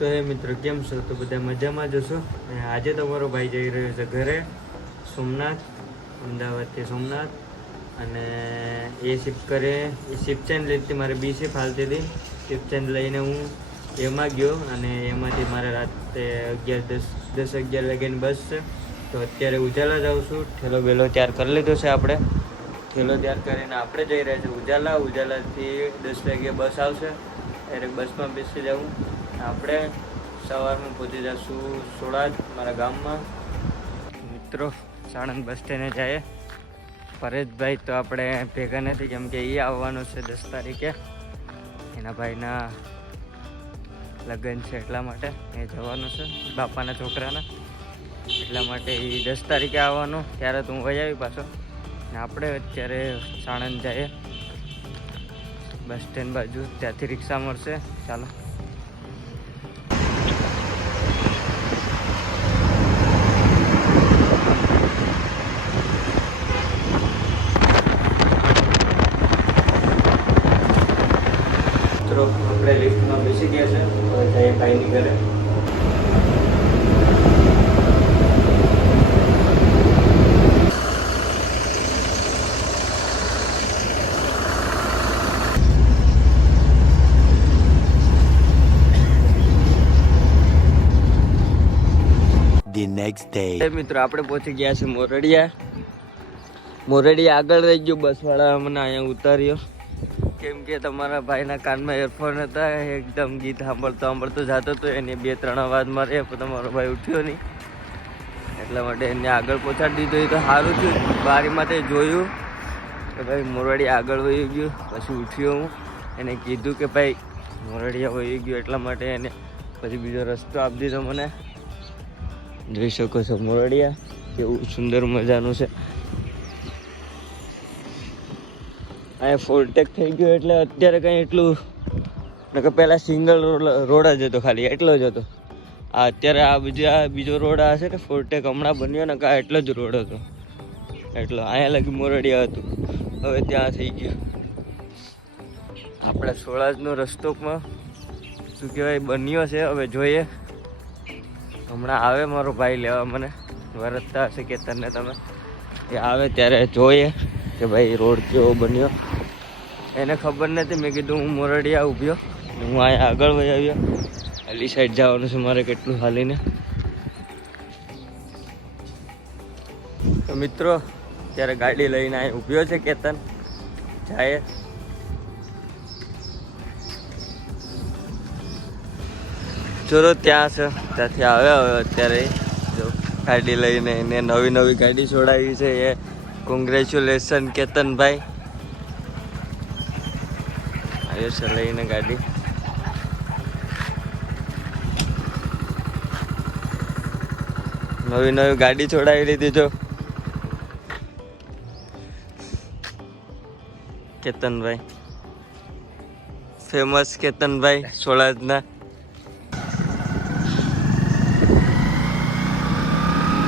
તો હે મિત્રો, કેમ છો? તો બધા મજામાં જ છો. અને આજે તમારો ભાઈ જઈ રહ્યો છે ઘરે, સોમનાથ, અમદાવાદથી સોમનાથ. અને એ શિફ્ટ કરે, એ શિફ્ટ ચેન લીધી મારે બી શિફ્ટ હાલતી હતી. શિફ્ટ ચેન લઈને હું એમાં ગયો અને એમાંથી મારે રાતે 11 વાગ્યાની બસ છે. તો અત્યારે ઉજાલા જાઉં છું. ઠેલો બેલો તૈયાર કરી લીધો છે આપણે. ઠેલો તૈયાર કરીને આપણે જઈ રહ્યા છીએ ઉજાલાથી 10 વાગ્યે બસ આવશે. ત્યારે બસમાં બેસી જાઉં. આપણે સવારમાં પહોંચી જઈશું સોડાદ, મારા ગામમાં. મિત્રો, સાણંદ બસ સ્ટેન્ડે જાય. પરેશભાઈ તો આપણે ભેગા નથી, કેમ કે એ આવવાનું છે 10 તારીખે. એના ભાઈના લગ્ન છે, એટલા માટે એ જવાનું છે બાપાના છોકરાના. એટલા માટે એ 10 તારીખે આવવાનું, ત્યારે તો હું વહી આવી પાછો. ને આપણે અત્યારે સાણંદ જઈએ બસ સ્ટેન્ડ બાજુ, ત્યાંથી રિક્ષા મળશે. ચાલો. મિત્રો, આપણે લિફ્ટમાં બેસી ગયા છે, હવે જઈએ ભાઈની ઘરે. The next day. મિત્રો, આપણે પહોંચી ગયા છે મોરડિયા આગળ રહી ગયો. બસવાળા મને અહીંયા ઉતાર્યો, કેમ કે તમારા ભાઈના કાનમાં એરફોન હતા. એકદમ ગીત સાંભળતો જતો હતો. એને 2-3 અવાજ મારે, પણ તમારો ભાઈ ઉઠ્યો નહીં, એટલા માટે એને આગળ પહોંચાડી દીધો. એ તો સારું થયું. બારીમાંથી જોયું કે ભાઈ મોરડિયા આગળ વહી ગયું. પછી ઉઠ્યો હું, એને કીધું કે ભાઈ મોરડિયા વહી ગયું, એટલા માટે એને પછી બીજો રસ્તો આપી દીધો મને. જોઈ શકો છો મોરડિયા કેવું સુંદર મજાનું છે. અહીંયા ફોલટેક થઈ ગયો, એટલે અત્યારે કંઈ એટલું નકર પહેલાં સિંગલ રોડ જ હતો, ખાલી એટલો જ હતો. આ અત્યારે આ બીજો રોડ આ છે ને ફોલટેક હમણાં બન્યો ને, કા એટલો જ રોડ હતો. એટલો અહીંયા લગી મોરડિયા હતું, હવે ત્યાં થઈ ગયું. આપણા સોળાજનો રસ્તોમાં શું કહેવાય બન્યો છે. હવે જોઈએ, હમણાં આવે મારો ભાઈ લેવા મને, વરસતા હશે કે તને તમે એ આવે ત્યારે જોઈએ કે ભાઈ રોડ કેવો બન્યો. એને ખબર નથી. મેં કીધું હું મોરડિયા ઊભ્યો, હું અહીંયા આગળ વહી આવ્યો. અલી સાઈડ જવાનું છે મારે, કેટલું હાલીને. તો મિત્રો, ત્યારે ગાડી લઈને અહીં ઊભ્યો છે કેતન, જાય. ચલો ત્યાં છે, ત્યાંથી આવ્યા. હવે અત્યારે જો ગાડી લઈને એને નવી ગાડી છોડાવી છે. એ કોંગ્રેચ્યુલેશન કેતનભાઈ. આવ્યો છે લઈને ગાડી. નવી ગાડી છોડાવી લીધી. જો કેતનભાઈ, ફેમસ કેતનભાઈ સોળાજના.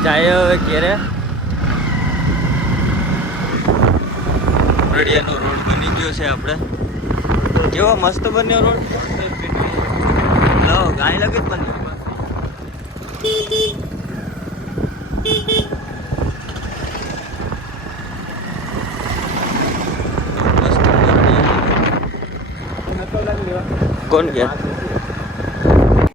જાય હવે ક્યારે. મોરડિયાનો રોડ બની ગયો છે આપણે. કેવો મસ્ત બન્યો રોડ. ગાય લગે જ બન્યો. કોણ ગયા?